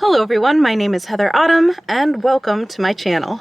Hello everyone, my name is Heather Autumn and welcome to my channel.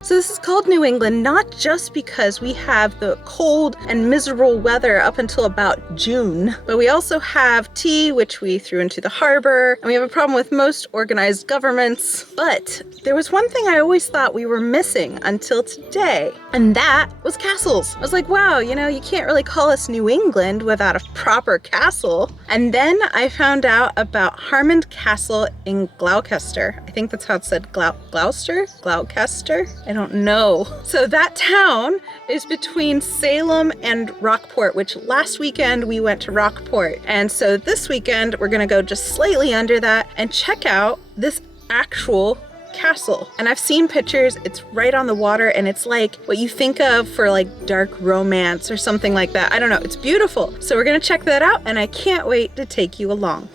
So this is called New England not just because we have the cold and miserable weather up until about June, but we also have tea, which we threw into the harbor, and we have a problem with most organized governments. But there was one thing I always thought we were missing until today, and that was castles. I was like, wow, you know, you can't really call us New England without a proper castle. And then I found out about Hammond Castle in Gloucester. I think that's how it's said, Gloucester? Gloucester? I don't know. So that town is between Salem and Rockport, which last weekend we went to Rockport. And so this weekend we're gonna go just slightly under that and check out this actual castle. And I've seen pictures, it's right on the water, and it's like what you think of for like dark romance or something like that. I don't know, it's beautiful. So we're gonna check that out and I can't wait to take you along.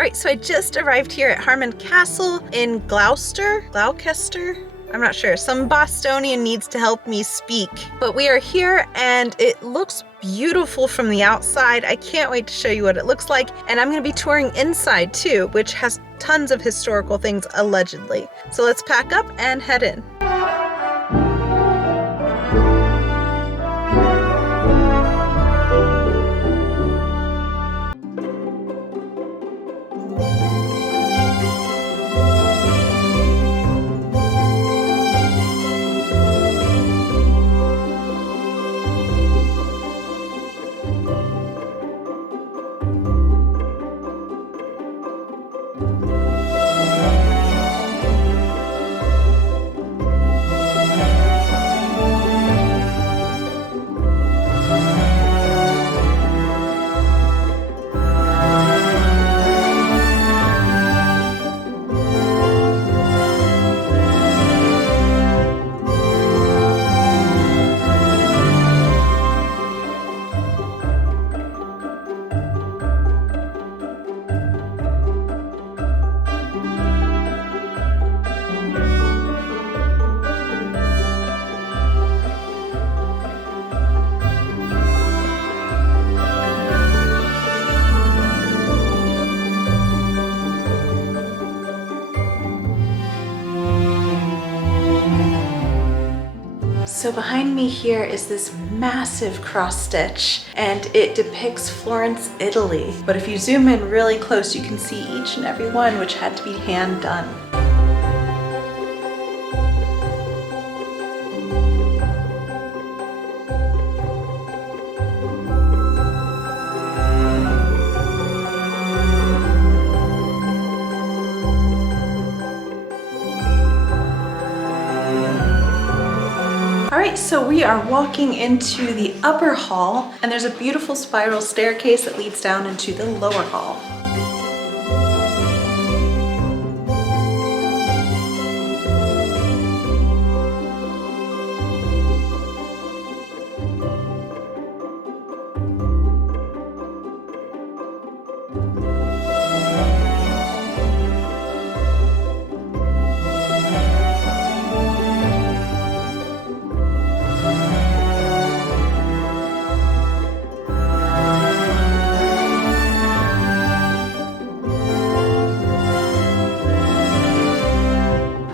All right, so I just arrived here at Hammond Castle in Gloucester? I'm not sure. Some Bostonian needs to help me speak. But we are here and it looks beautiful from the outside. I can't wait to show you what it looks like. And I'm gonna be touring inside too, which has tons of historical things allegedly. So let's pack up and head in. So behind me here is this massive cross stitch and it depicts Florence, Italy. But if you zoom in really close, you can see each and every one which had to be hand done. Alright, so we are walking into the upper hall and there's a beautiful spiral staircase that leads down into the lower hall.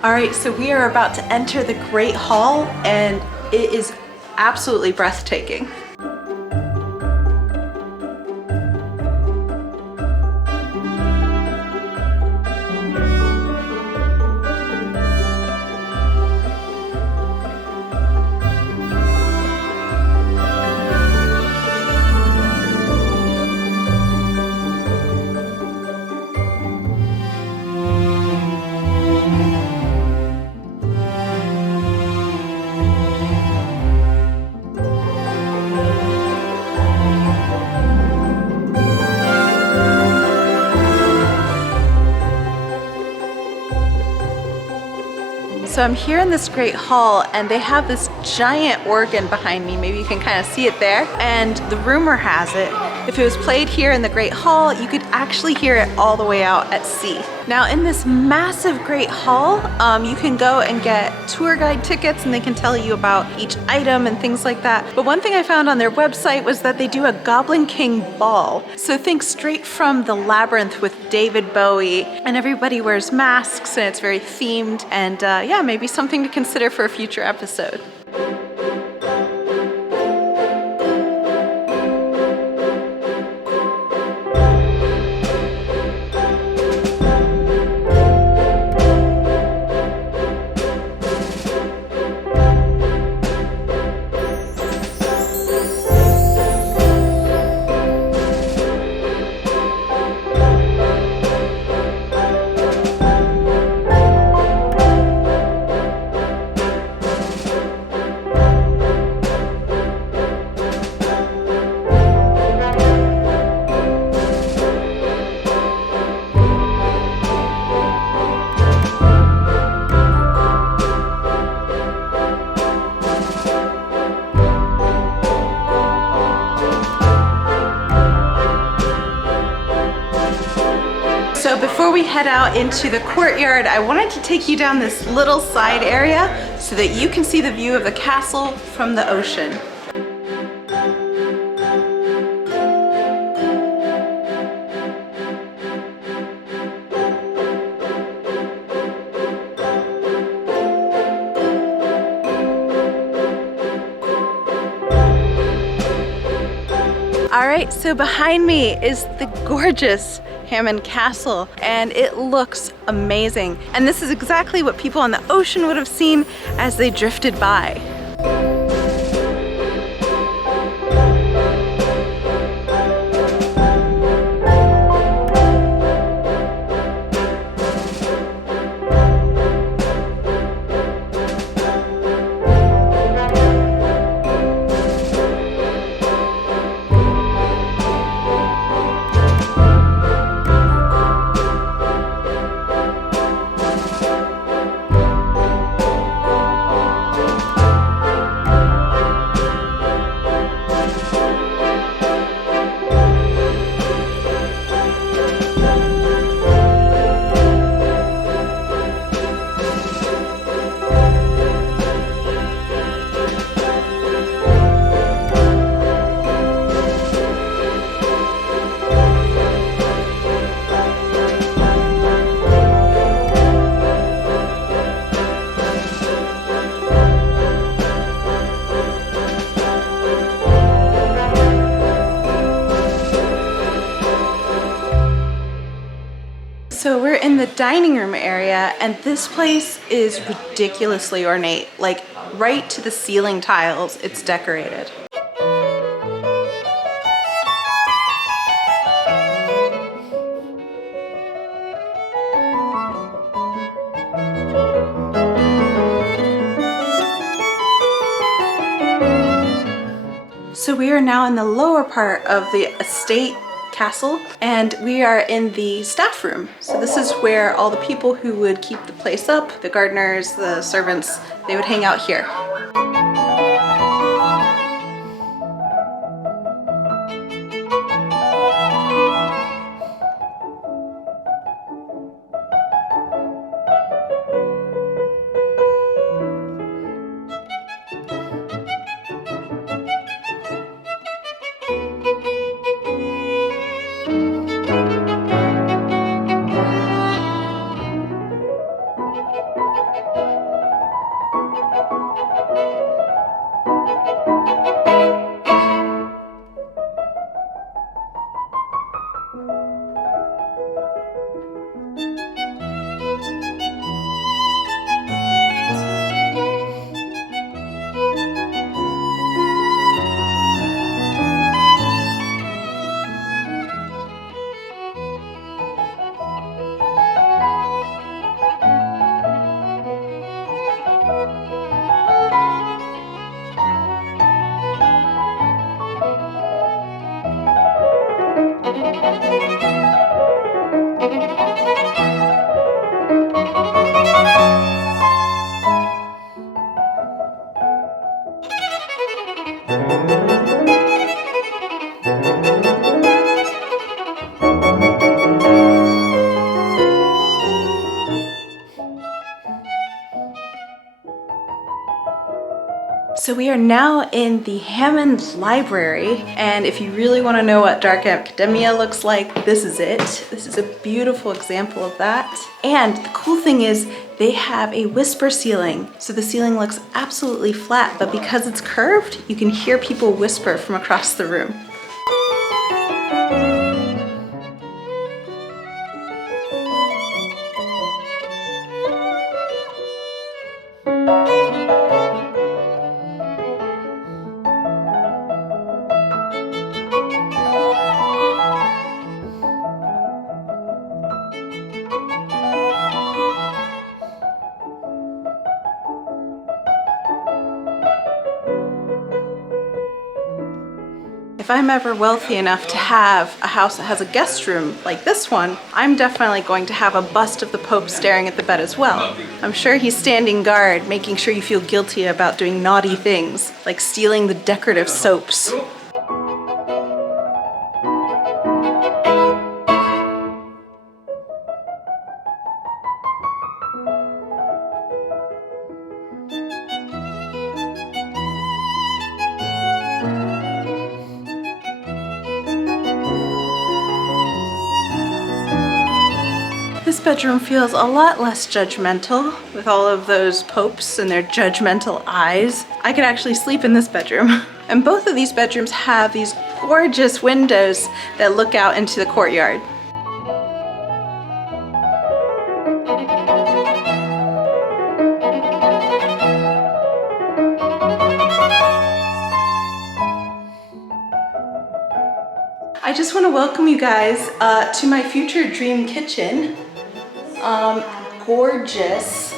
All right, so we are about to enter the Great Hall and it is absolutely breathtaking. So I'm here in this great hall and they have this giant organ behind me. Maybe you can kind of see it there. And the rumor has it, if it was played here in the great hall, you could actually hear it all the way out at sea. Now in this massive great hall, you can go and get tour guide tickets and they can tell you about each item and things like that. But one thing I found on their website was that they do a Goblin King ball. So think straight from the Labyrinth with David Bowie, and everybody wears masks and it's very themed, and yeah, maybe something to consider for a future episode. So before we head out into the courtyard, I wanted to take you down this little side area so that you can see the view of the castle from the ocean. All right, so behind me is the gorgeous Hammond Castle, and it looks amazing. And this is exactly what people on the ocean would have seen as they drifted by. So we're in the dining room area, and this place is ridiculously ornate. Like right to the ceiling tiles, it's decorated. So we are now in the lower part of the estate castle, and we are in the staff room. So this is where all the people who would keep the place up, the gardeners, the servants, they would hang out here. So we are now in the Hammond Library, and if you really want to know what dark academia looks like, this is it. This is a beautiful example of that. And the cool thing is they have a whisper ceiling. So the ceiling looks absolutely flat, but because it's curved, you can hear people whisper from across the room. If I'm ever wealthy enough to have a house that has a guest room like this one, I'm definitely going to have a bust of the Pope staring at the bed as well. I'm sure he's standing guard, making sure you feel guilty about doing naughty things, like stealing the decorative soaps. This bedroom feels a lot less judgmental with all of those popes and their judgmental eyes. I could actually sleep in this bedroom. And both of these bedrooms have these gorgeous windows that look out into the courtyard. I just want to welcome you guys to my future dream kitchen. Gorgeous.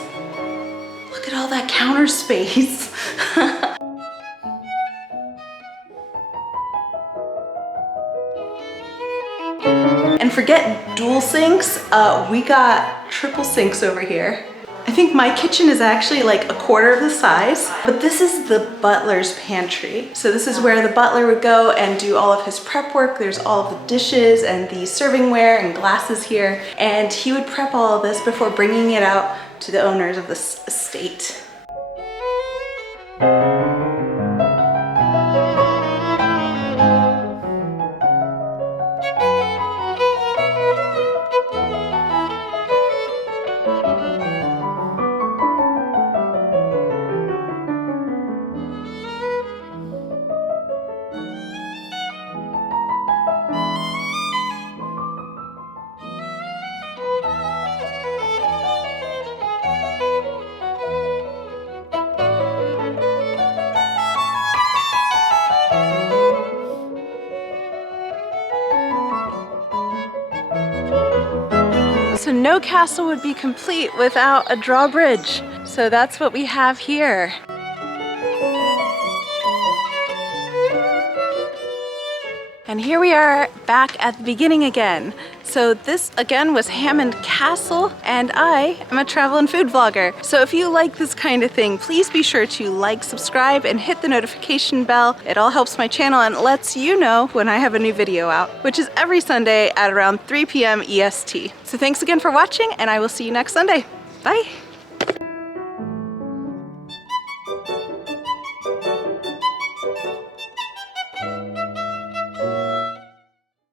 Look at all that counter space. And forget dual sinks, we got triple sinks over here. I think my kitchen is actually like a quarter of the size, but this is the butler's pantry. So this is where the butler would go and do all of his prep work. There's all of the dishes and the servingware and glasses here. And he would prep all of this before bringing it out to the owners of this estate. So no castle would be complete without a drawbridge. So that's what we have here. And here we are back at the beginning again. So this again was Hammond Castle, and I am a travel and food vlogger. So if you like this kind of thing, please be sure to like, subscribe, and hit the notification bell. It all helps my channel and lets you know when I have a new video out, which is every Sunday at around 3 p.m. EST. So thanks again for watching, and I will see you next Sunday. Bye.